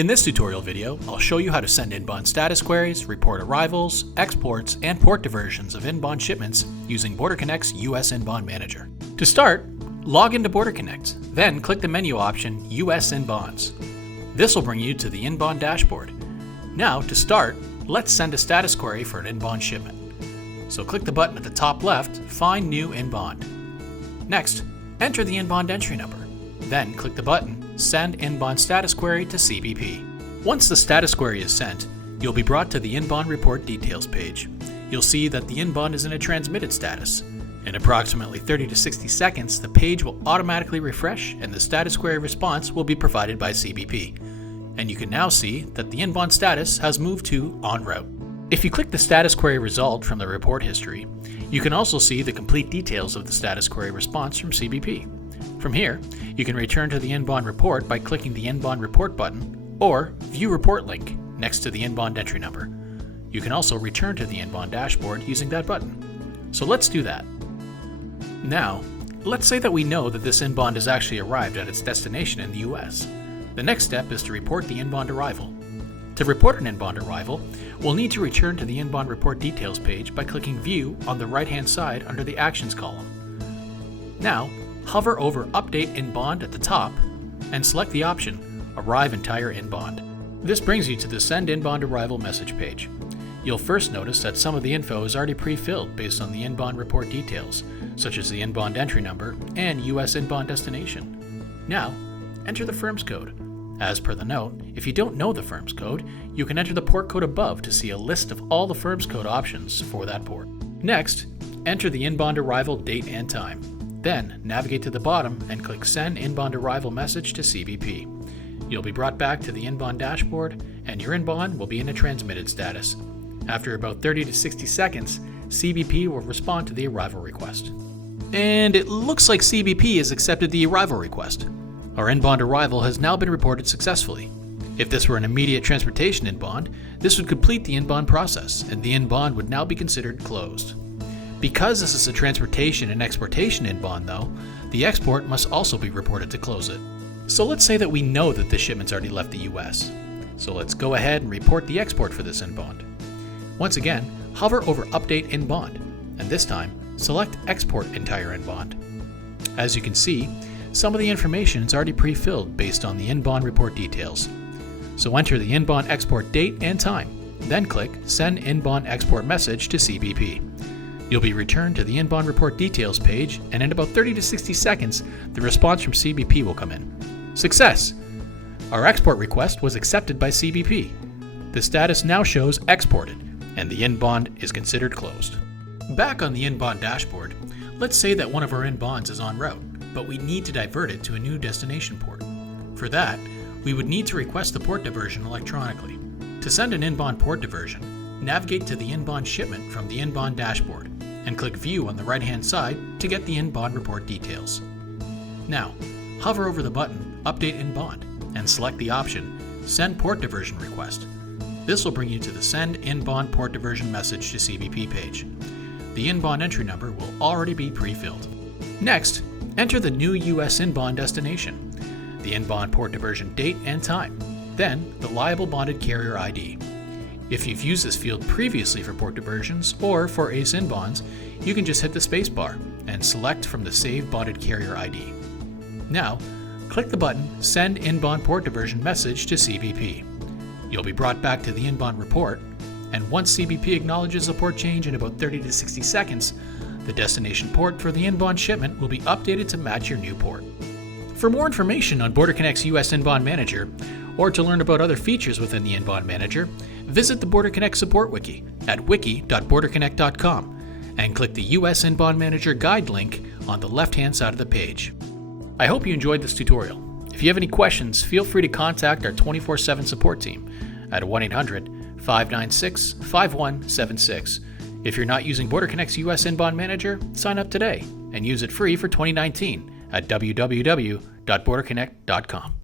In this tutorial video, I'll show you how to send inbound status queries, report arrivals, exports, and port diversions of inbound shipments using BorderConnect's US Inbound Manager. To start, log into BorderConnect's, then click the menu option US Inbounds. This will bring you to the inbound dashboard. Now, to start, let's send a status query for an inbound shipment. So click the button at the top left, Find New Inbound. Next, enter the inbound entry number. Then click the button, Send Inbound Status Query to CBP. Once the status query is sent, you'll be brought to the inbound report details page. You'll see that the inbound is in a transmitted status. In approximately 30 to 60 seconds, the page will automatically refresh and the status query response will be provided by CBP. And you can now see that the inbound status has moved to En route. If you click the status query result from the report history, you can also see the complete details of the status query response from CBP. From here, you can return to the inbound report by clicking the inbound report button or View Report link next to the inbound entry number. You can also return to the inbound dashboard using that button. So let's do that. Now, let's say that we know that this inbound has actually arrived at its destination in the US. The next step is to report the inbound arrival. To report an inbound arrival, we'll need to return to the inbound report details page by clicking View on the right-hand side under the Actions column. Now, hover over Update Inbound at the top and select the option Arrive Entire Inbound. This brings you to the Send Inbound Arrival message page. You'll first notice that some of the info is already pre-filled based on the inbound report details, such as the inbound entry number and US inbound destination. Now, enter the firm's code. As per the note, if you don't know the firm's code, you can enter the port code above to see a list of all the firm's code options for that port. Next, enter the inbound arrival date and time. Then, navigate to the bottom and click Send Inbound Arrival Message to CBP. You'll be brought back to the inbound dashboard, and your inbound will be in a transmitted status. After about 30 to 60 seconds, CBP will respond to the arrival request. And it looks like CBP has accepted the arrival request. Our inbound arrival has now been reported successfully. If this were an immediate transportation inbound, this would complete the inbound process, and the inbound would now be considered closed. Because this is a transportation and exportation inbound though, the export must also be reported to close it. So let's say that we know that the shipment's already left the US. So let's go ahead and report the export for this inbound. Once again, hover over Update Inbound, and this time, select Export Entire Inbound. As you can see, some of the information is already pre-filled based on the inbound report details. So enter the inbound export date and time, then click Send Inbound Export Message to CBP. You'll be returned to the inbound report details page, and in about 30 to 60 seconds, the response from CBP will come in. Success! Our export request was accepted by CBP. The status now shows exported, and the inbound is considered closed. Back on the inbound dashboard, let's say that one of our inbounds is en route, but we need to divert it to a new destination port. For that, we would need to request the port diversion electronically. To send an inbound port diversion, navigate to the inbound shipment from the inbound dashboard and click View on the right-hand side to get the inbound report details. Now, hover over the button Update Inbound and select the option Send Port Diversion Request. This will bring you to the Send Inbound Port Diversion Message to CBP page. The inbound entry number will already be pre-filled. Next, enter the new US inbound destination, the inbound port diversion date and time, then the liable bonded carrier ID. If you've used this field previously for port diversions or for ACE inbounds, you can just hit the spacebar and select from the Save Bonded Carrier ID. Now, click the button Send Inbound Port Diversion Message to CBP. You'll be brought back to the inbound report, and once CBP acknowledges a port change in about 30 to 60 seconds, the destination port for the inbound shipment will be updated to match your new port. For more information on BorderConnect's US Inbound Manager, or to learn about other features within the Inbound Manager, visit the BorderConnect support wiki at wiki.borderconnect.com and click the US Inbound Manager Guide link on the left-hand side of the page. I hope you enjoyed this tutorial. If you have any questions, feel free to contact our 24/7 support team at 1-800-596-5176. If you're not using BorderConnect's US Inbound Manager, sign up today and use it free for 2019 at www.borderconnect.com.